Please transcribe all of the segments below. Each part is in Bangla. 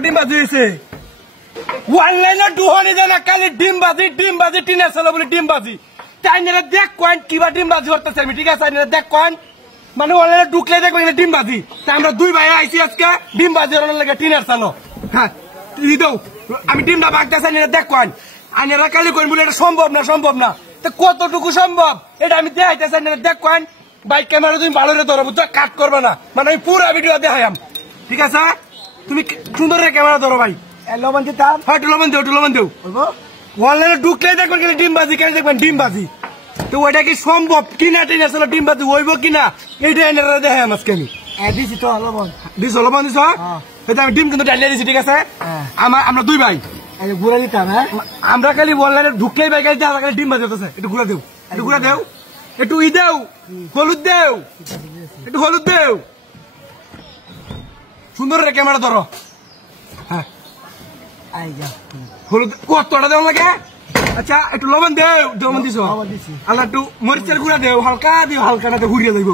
ডিম বাজি হয়েছে অনলাইনে ডুহনি জানা কালি ডিম বাজি টিনা ছিল বলে ডিম বাজি তাই দেখ কয়েন কিবা ডিম বাজি করতেছে আমি ঠিক আছে দেখ কয়েন মানে অনলাইনে ঢুকলে দেখবেন ডিম বাজি তা আমরা দুই ভাই আইছি আজকে ডিম বাজি লাগে টিনার চালো হ্যাঁ দাও আমি ডিমটা বাগতেছি দেখ কয়েন আইনারা কালি কইন বলে এটা সম্ভব না তো কতটুকু সম্ভব এটা আমি দেখাইতেছি দেখ কয়েন বাইক ক্যামেরা তুমি ভালো রে ধরো বুঝছো কাট করবে না মানে আমি পুরো ভিডিও দেখাইম ঠিক আছে তুমি সুন্দর ক্যামেরা ধরো ভাই লবণ দিতাম একটু লবণ দেও অনলাইনে ঢুকলে দেখবেন ডিম বাজি কেন দেখবেন ডিম বাজি তো ওইটা কি সম্ভব কিনা টেনে আসলে ডিম বাজি হইব কিনা এইটা এনে দেখাই আজকে আমি দিছি তো লবণ লবণ দিছ আমি ডিম কিন্তু ডালিয়ে দিছি ঠিক আছে আমরা দুই ভাই ঘুরে দিতাম হ্যাঁ আমরা খালি অনলাইনে ঢুকলেই ভাই গাড়িতে আমরা খালি ডিম বাজি হতেছে একটু ঘুরে দেও একটু ই দেও হলুদ দেও সুন্দর রে ক্যামেরা ধরো হ্যাঁ হলুদ কতটা দেওয়া লাগে আচ্ছা একটু লবণ দিছ আল্লাহ একটু মরিচের গুঁড়া দেও হালকা না ঘুরিয়ে যাইব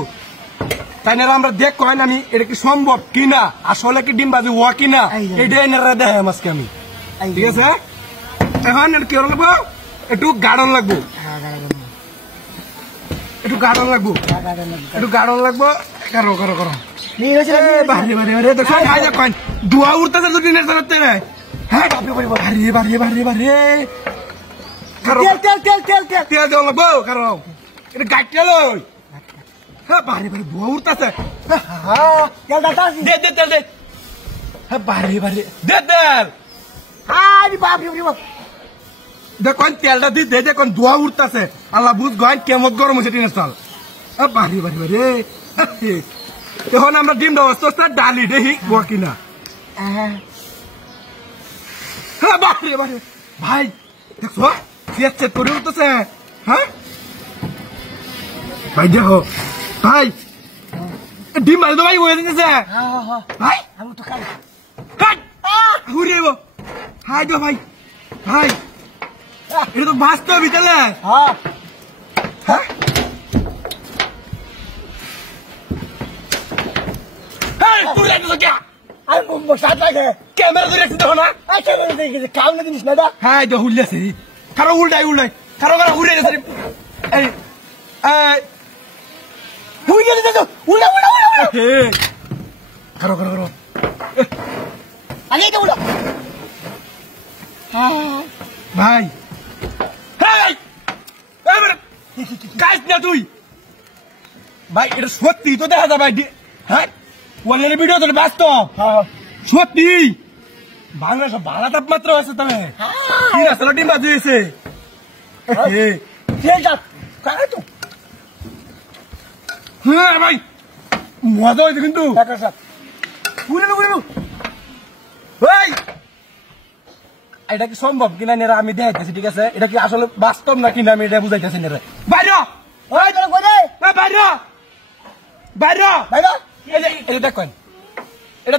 তাই না আমরা দেখ কয় আমি এটা কি সম্ভব কিনা আসলে কি ডিম বাজি হওয়া কিনা এইটা এনারা দেখাই আজকে আমি ঠিক আছে এখন কি লাগবো একটু গাঢ়ন লাগবো করো দুয়া উঠতেছে দুদিন হ্যাঁ তেল দেওয়া লাগবো কারণ এটা গাড়ি তেল হ্যাঁ বাড়ি দুয়া উঠতেছে তেল দে হ্যাঁ বাড়ি দে তেল দেখুন তেলটা দি দে দেখুন ধোয়া উঠতেছে আল্লাহ বুঝ গান কেমন গরম হয়েছে টিনের চাল বাড়ি তখন আমরা ডিম দেওয়া ডালি দেখি কিনা হ্যাঁ বাড়ি ভাই দেখছো চেক করে উঠতেছে হ্যাঁ ভাই দেখো ভাই ডিম মারি তো ভাই হয়ে দিতেছে ভাই আমি তো খাই ঘুরিয়ে হাই দো ভাই এটা তো বাস্তব ভিতরে ক্যামেরা ধরে রাখছি দেখো না কাউ না জিনিস না হ্যাঁ তো হুল্লেছি কারো উল্টাই কারো হুড়ে গেছে কারো ভাই গাইস না তুই ভাই এটা সত্যি তো দেখা যায় ভাই হ্যাঁ অনলাইনে ভিডিও তো বাস্তব সত্যি বাংলা সব ভাড়া তাপমাত্রা আছে তবে ডিম বাজি হয়েছে হ্যাঁ ভাই মজা হয়েছে কিন্তু এটা কি সম্ভব কিনা নেরা আমি দেখাইতেছি ঠিক আছে এটা কি আসলে বাস্তব না কিনা আমি এটা বুঝাইতেছি নেরা এটা দেখেন এটা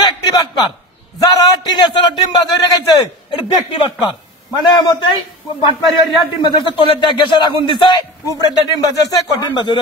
ব্যক্তি বাটপার যারা টিনের ছেলে ডিম বাজার রেখেছে এটা ব্যক্তি বাটপার মানে মতেই বাটপারি ডিম বাজার তোলের গ্যাসের আগুন দিছে উপরে ডিম বাজারছে ডিম বাজার